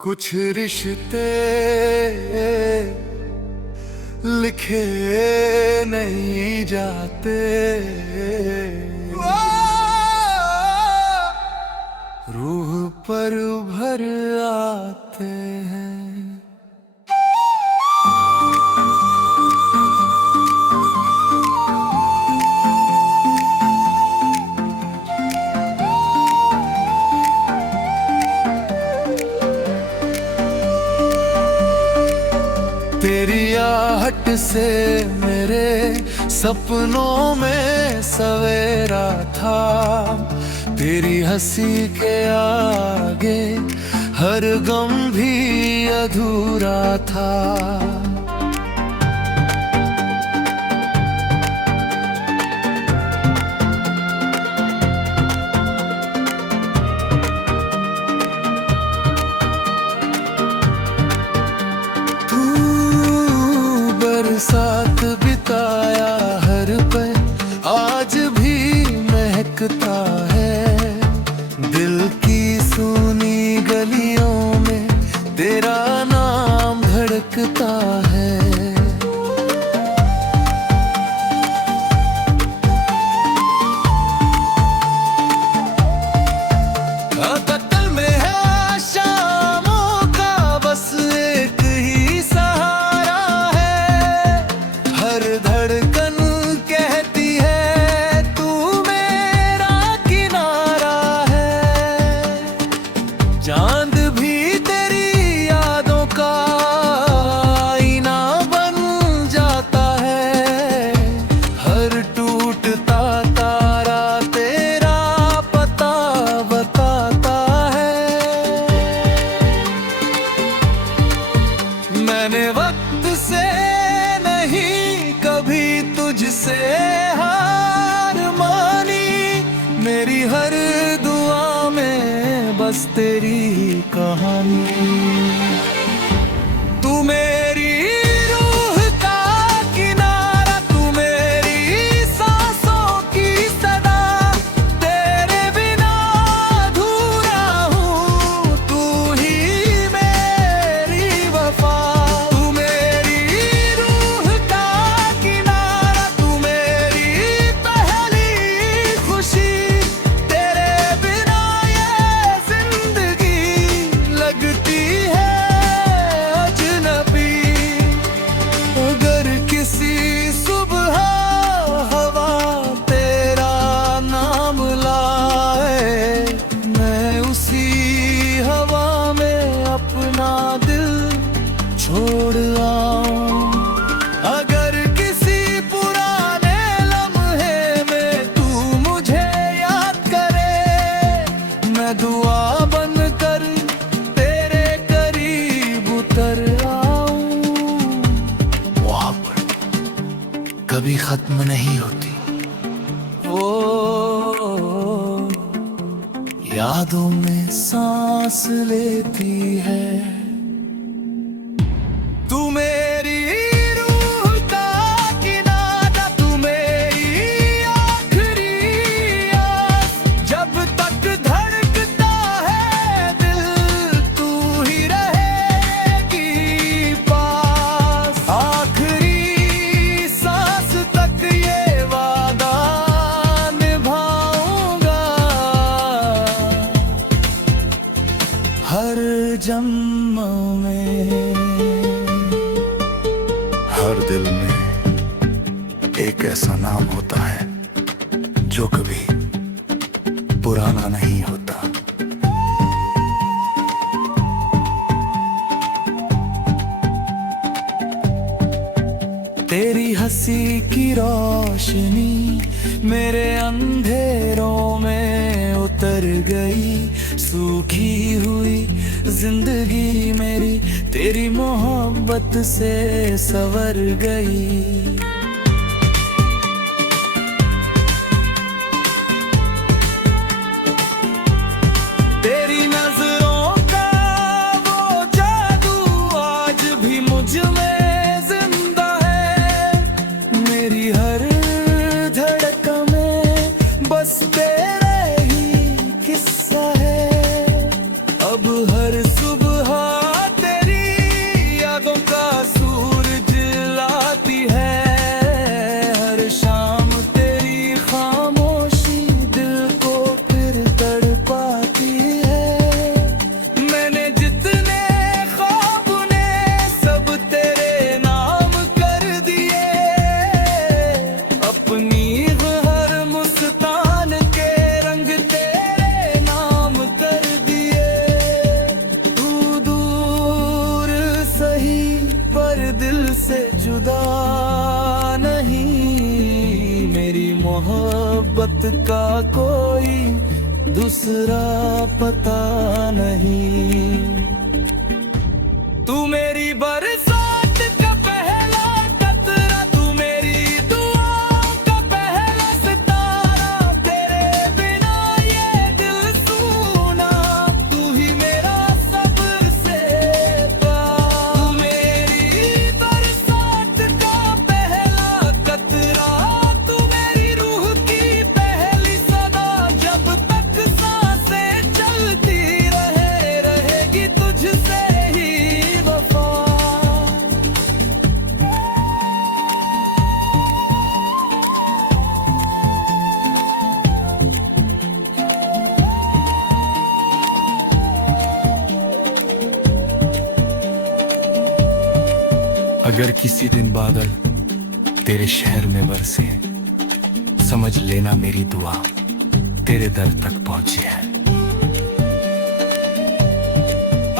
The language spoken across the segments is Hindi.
कुछ रिश्ते लिखे नहीं जाते, रूह पर भर आते हैं। तेरी आहट से मेरे सपनों में सवेरा था, तेरी हंसी के आगे हर गम भी अधूरा था। साथ बिताया हर पल आज भी महकता है, दिल की सुनी गलियों में तेरा नाम धड़कता है। कत्ल में है शामों का बस एक ही सहारा है, हर धड़कन कहती है तू मेरा किनारा है। चांद भी तेरी यादों का आईना बन जाता है, हर टूटता तारा तेरा पता बताता है। मैंने वक्त से नहीं कभी तुझसे हार मानी, मेरी हर दुआ में बस तेरी कहानी। तू मेरी रूह का किनारा, तू मेरी सांसों की सदा, तेरे बिना अधूरा हूँ, तू ही मेरी वफा। तू मेरी रूह का किनारा, तू मेरी पहली खुशी, तेरे बिना ये जिंदगी लगती है अजनबी। अगर किसी सुबह हवा तेरा नाम लाए, मैं उसी हवा में अपना दिल छोड़ आऊं। अगर किसी पुराने लम्हे में तू मुझे याद करे, मैं दुआ बनकर तेरे करीब उतर आऊं। मोहब्बत कभी खत्म नहीं होती, वो यादों में सांस लेती है। तू मेरी रूह का किनारा, तू मेरी आखिरी आस, जब तक धड़कता है दिल तू ही रहेगी पास। आखिरी सांस तक ये वादा निभाऊंगा, हर जन्म में। हर दिल में एक ऐसा नाम होता है जो कभी पुराना नहीं होता। तेरी हंसी की रोशनी मेरे अंधेरों में उतर गई, सूखी हुई जिंदगी मेरी तेरी मोहब्बत से संवर गई। तेरी नजरों का वो जादू आज भी मुझ में जिंदा है, मेरी हर धड़कन में बस तेरा ही किस्सा है। अब हर सुबह जुदा नहीं, मेरी मोहब्बत का कोई दूसरा पता नहीं। तू मेरी बरसात का पहला कतरा, तू मेरी दुआओं का पहला सितारा, तेरे बिना ये दिल सूना, तू ही मेरा सबसे प्यारा। तू मेरी बरसात का पहला कतरा, तू मेरी रूह की पहली सदा, जब तक सांसें चलती रहेगी तुझसे ही वफा। अगर किसी दिन बादल तेरे शहर में बरसे, समझ लेना मेरी दुआ तेरे दर तक पहुंची है।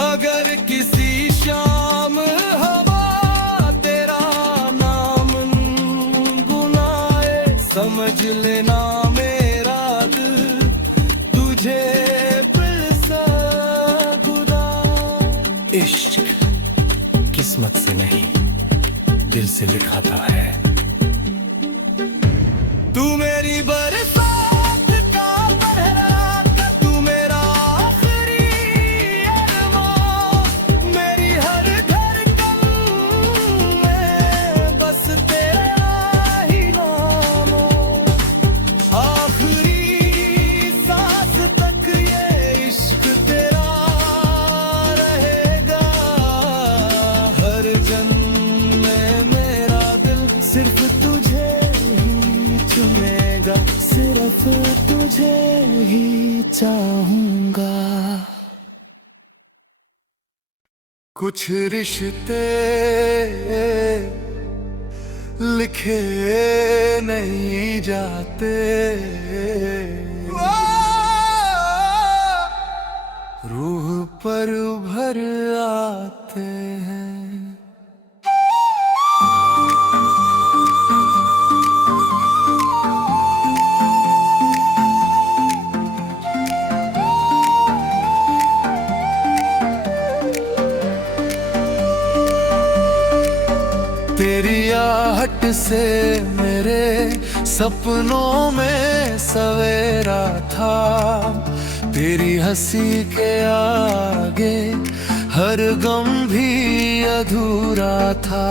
अगर किसी शाम हवा तेरा नाम गुनाए, समझ लेना मेरा दिल तुझे फिर सा खुदा। इश्क किस्मत से नहीं दिल से लिखाता है। तू मेरी बरसात का पहला, तू मेरा आखिरी अरमान, मेरी हर धड़कन में बस तेरा ही नाम हो। आखिरी सांस तक ये इश्क तेरा रहेगा। हर जन्म में मेरा दिल सिर्फ तुझे ही चुनेगा, सिर्फ तुझे ही चाहूंगा। कुछ रिश्ते लिखे नहीं जाते, रूह पर उभर आते हैं। तेरी आहट से मेरे सपनों में सवेरा था, तेरी हंसी के आगे हर गम भी अधूरा था।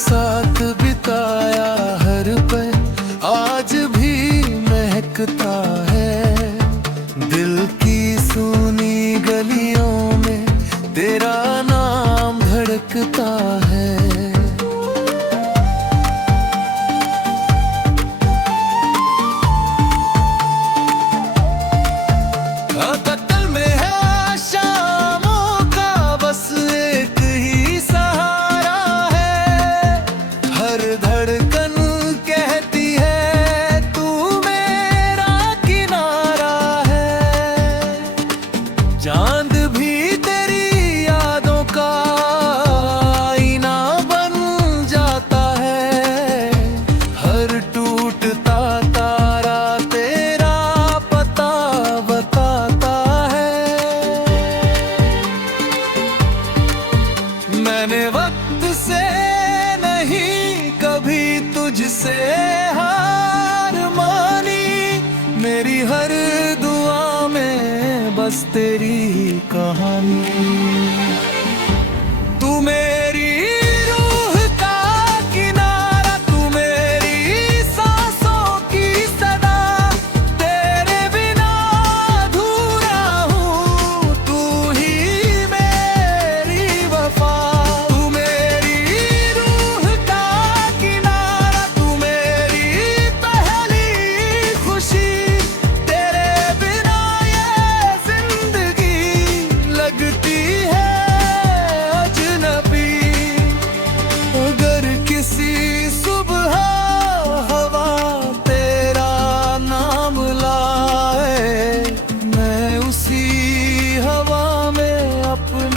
साथ बिताया हर पल आज भी महकता है, दिल की सुनी गलियों में तेरा नाम धड़कता है। कत्ल में है शामों का बस एक ही सहारा है, हर धड़कन कहती है तू मेरा किनारा है। चांद भी तेरी यादों का आईना बन जाता है, हर टूटता तारा तेरा पता बताता है। मैंने वक्त से नहीं कभी तुझसे हार मानी, मेरी हर दुआ में बस तेरी कहानी। तू मेरी रूह का किनारा, तू मेरी सांसों की सदा, तेरे बिना अधूरा हूँ, तू ही मेरी वफा। तू मेरी रूह का किनारा, तू मेरी पहली खुशी, तेरे बिना ये जिंदगी लगती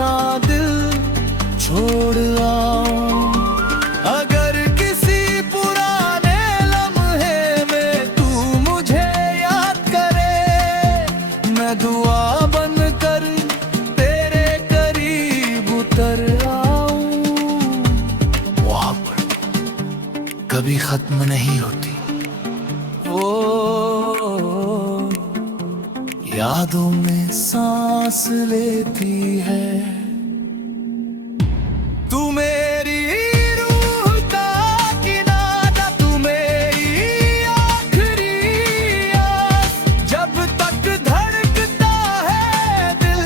अपना दिल छोड़ आऊं। अगर किसी पुराने लम्हे में तू मुझे याद करे, मैं दुआ बनकर तेरे करीब उतर आऊं। मोहब्बत कभी खत्म नहीं होती, वो यादों में सांस लेती है। तू मेरी रूह का किनारा, तू मेरी आखिरी आस। जब तक धड़कता है दिल,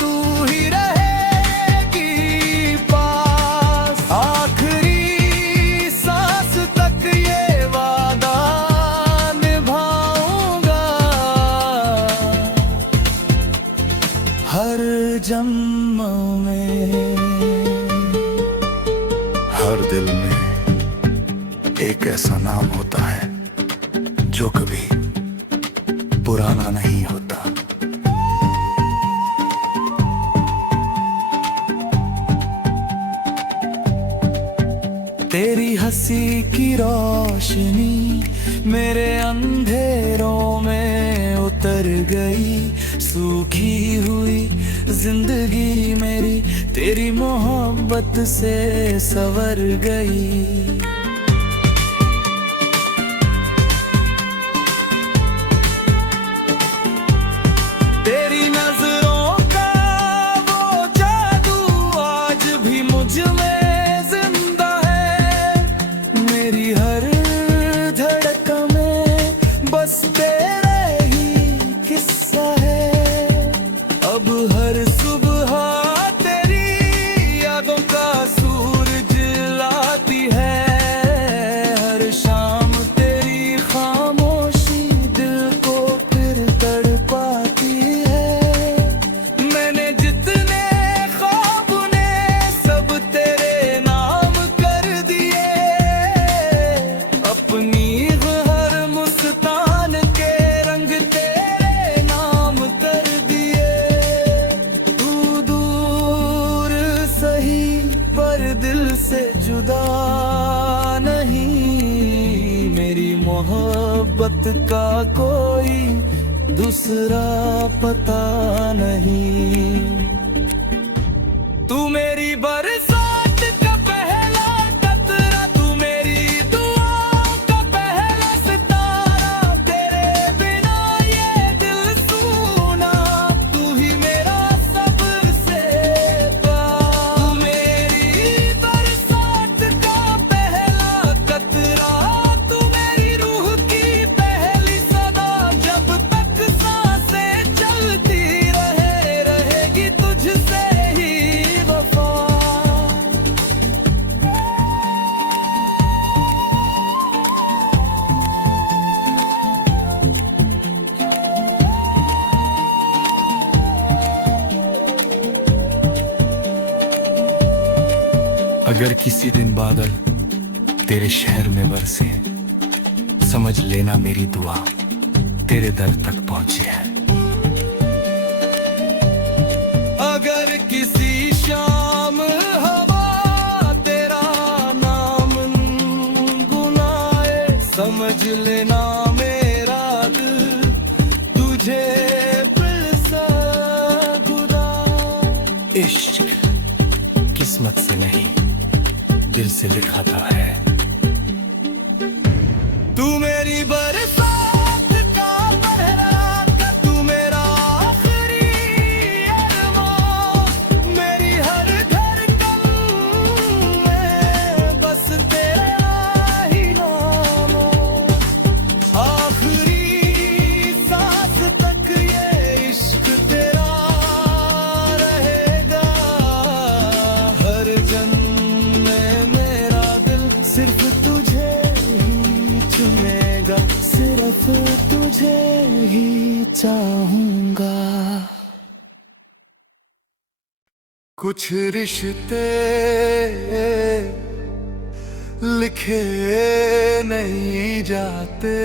तू ही रहेगी पास। आखिरी सांस तक ये वादा निभाऊंगा, हर जन्म में। हर दिल में एक ऐसा नाम होता है जो कभी पुराना नहीं होता। तेरी हंसी की रोशनी मेरे अंधेरों में उतर गई। सूखी हुई जिंदगी मेरी तेरी मोहब्बत से संवर गई। तेरी नजरों का वो जादू आज भी मुझ में जिंदा है। मेरी हर धड़कन में बस तेरा ही किस्सा है। अब हर सुबह तेरी यादों का सूरज लाती है। हर शाम तेरी खामोशी दिल को फिर तड़पाती है। मैंने जितने ख्वाब ने सब तेरे नाम कर दिए। अपनी हर मुस्कान के रंग तेरे नाम कर दिए। तू दूर सही पर दिल से जुदा नहीं। मेरी मोहब्बत का कोई दूसरा पता नहीं। तू मेरी बरसात का पहला कतरा, तू मेरी दुआओं का पहला सितारा। तेरे बिना ये दिल सूना, तू ही मेरा सबसे प्यार। तू मेरी बरसात का पहला कतरा, तू मेरी रूह की पहली सदा। जब तक सांसें चलती रहेगी तुझसे ही वफा। अगर किसी दिन बादल तेरे शहर में बरसे, समझ लेना मेरी दुआ तेरे दर तक पहुंची है। अगर किसी शाम हवा तेरा नाम गुनाए, समझ लेना मेरा दिल तुझे फिर सा गुदा। इश्क किस्मत से नहीं दिल से लिखाता है। तू मेरी बरसात का पहला, तू मेरा आखिरी अरमान। मेरी हर धड़कन में बस तेरा ही नाम हो। आखिरी सांस तक ये इश्क तेरा रहेगा। हर जन्म में मेरा दिल सिर्फ तुझे ही चुनेगा। सिर्फ तुझे ही चाहूंगा। कुछ रिश्ते लिखे नहीं जाते,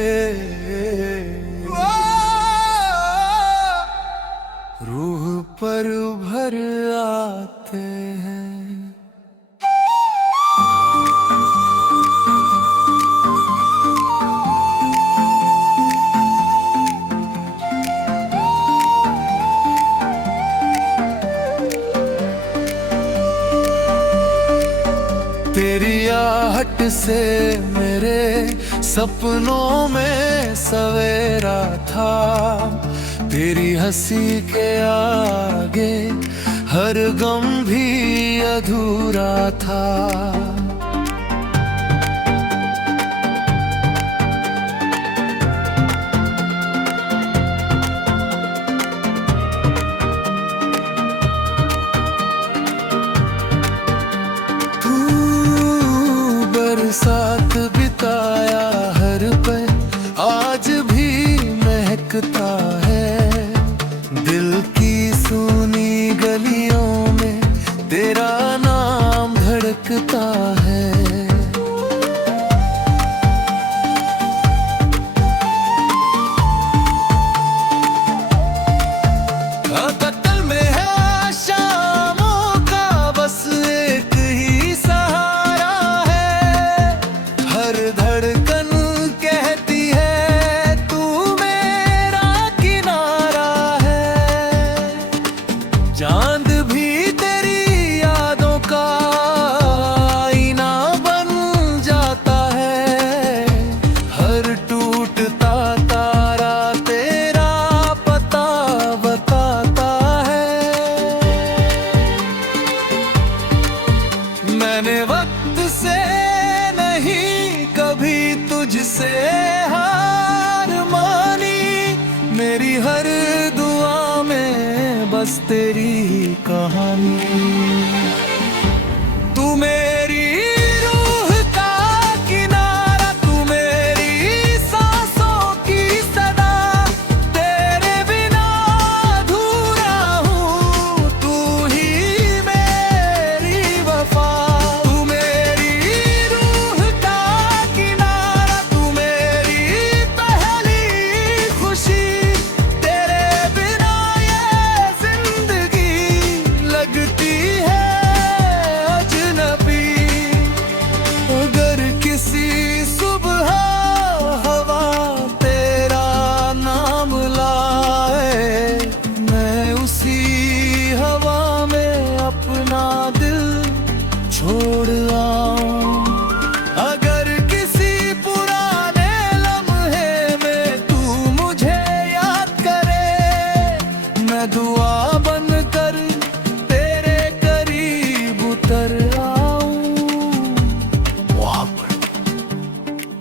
रूह पर उभर आते हैं। तेरी आहट से मेरे सपनों में सवेरा था, तेरी हंसी के आगे हर गम भी अधूरा था। साथ बिताया हर पल आज भी महकता है, दिल की सुनी गलियों में तेरा नाम धड़कता है। कत्ल में है शामों का बस एक ही सहारा है, हर धड़कन कहती है तू मेरा किनारा है। चांद भी तेरी यादों का आईना बन जाता है, हर टूटता तारा तेरा पता बताता है। मैंने वक्त से नहीं कभी तुझसे हार मानी, मेरी हर दुआ में बस तेरी ही कहानी। तू मेरी रूह का किनारा, तू मेरी सांसों की सदा, तेरे बिना अधूरा हूँ, तू ही मेरी वफा। तू मेरी रूह का किनारा, तू मेरी पहली खुशी, तेरे बिना ये जिंदगी लगती है अजनबी। अगर किसी सुबह हवा तेरा नाम लाए, मैं उसी हवा में अपना दिल छोड़ आऊं। अगर किसी पुराने लम्हे में तू मुझे याद करे, मैं दुआ बनकर तेरे करीब उतर आऊं। मोहब्बत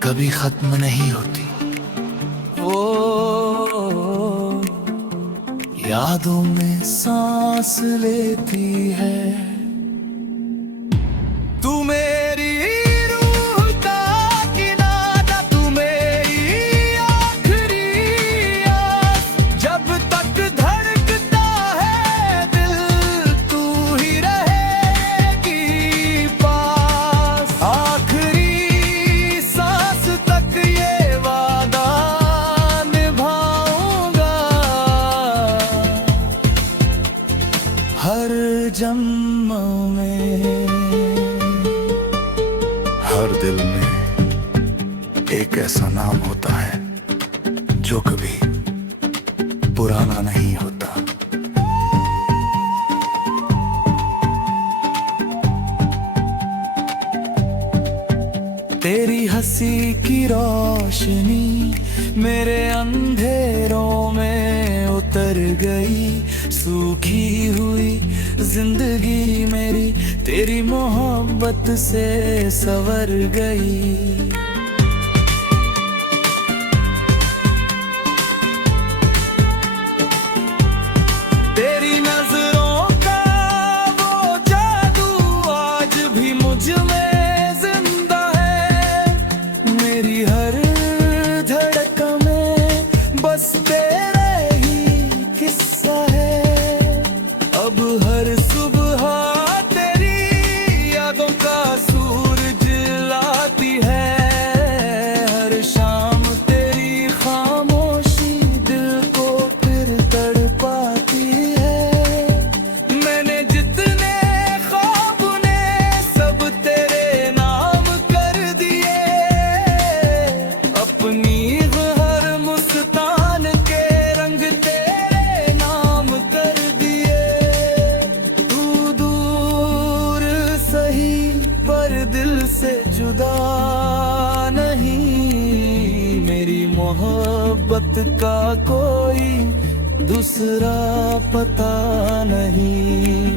कभी खत्म नहीं होती, वो यादों में सांस लेती है। तू मेरी रूह का किनारा, तू मेरी आखिरी आस, जब तक धड़कता है दिल तू ही रहेगी पास। आखिरी सांस तक ये वादा निभाऊंगा, हर जन्म में। हर दिल में एक ऐसा नाम होता है जो कभी पुराना नहीं होता। तेरी हंसी की रोशनी मेरे अंधेरों में उतर गई, सूखी हुई जिंदगी मेरी तेरी मोहब्बत से संवर गई। तेरी नजरों का वो जादू आज भी मुझ में जिंदा है, मेरी हर धड़कन में बस तेरा ही किस्सा है। अब हर सुबह तेरी यादों का सूरज लाती है, हर शाम तेरी खामोशी दिल को फिर तड़पाती है। मोहब्बत का कोई दूसरा पता नहीं।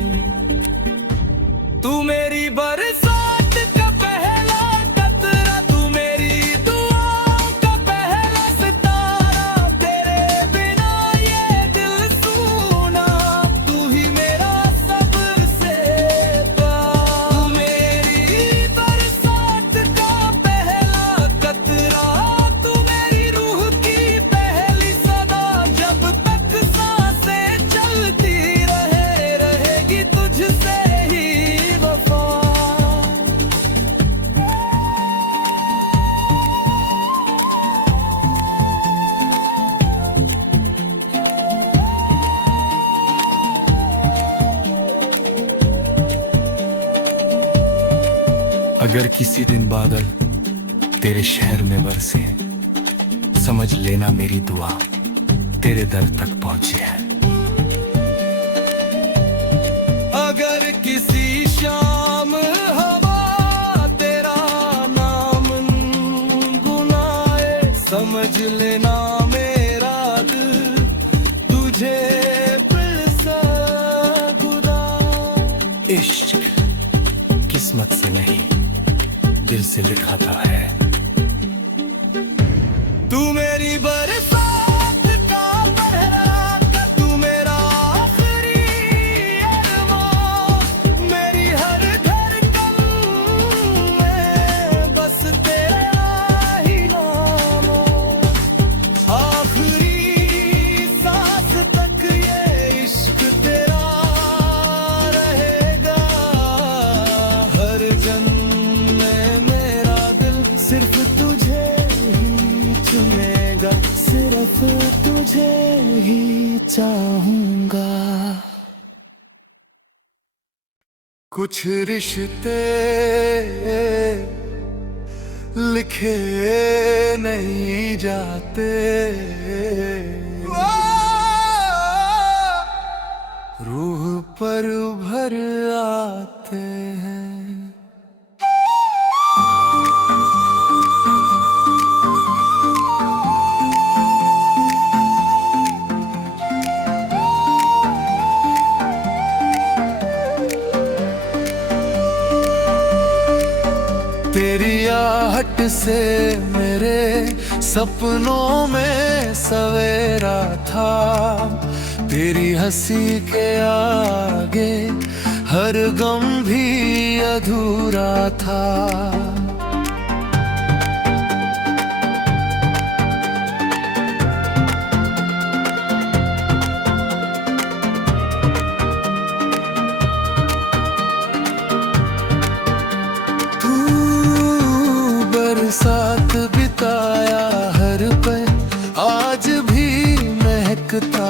तू मेरी बरसात का पहला कतरा, तू मेरी दुआओं का पहला सितारा, तेरे बिना ये दिल सूना, तू ही मेरा सबसे प्यारा। तू मेरी बरसात का पहला कतरा, तू मेरी रूह की पहली सदा, जब तक सांसें चलती रहेगी तुझसे ही वफा। अगर किसी दिन बादल तेरे शहर में बरसे, समझ लेना मेरी दुआ तेरे दर तक पहुंची है। अगर किसी शाम हवा तेरा नाम गुनाए, समझ लेना मेरा दिल तुझे फिर सा खुदा। इश्क किस्मत से नहीं दिल से लिखाता है। तू मेरी बरसात का पहला, तू मेरा आखिरी अरमान, मेरी हर धड़कन में बस तेरा ही नाम। आखिरी सांस तक ये इश्क तेरा रहेगा। हर जन्म में मेरा दिल सिर्फ तुझे ही चुनेगा, सिर्फ तुझे ही चाहूंगा। कुछ रिश्ते लिखे नहीं जाते, रूह पर भर आते हैं। तेरी आहट से मेरे सपनों में सवेरा था, तेरी हंसी के आगे हर गम भी अधूरा था। साथ बिताया हर पल आज भी महकता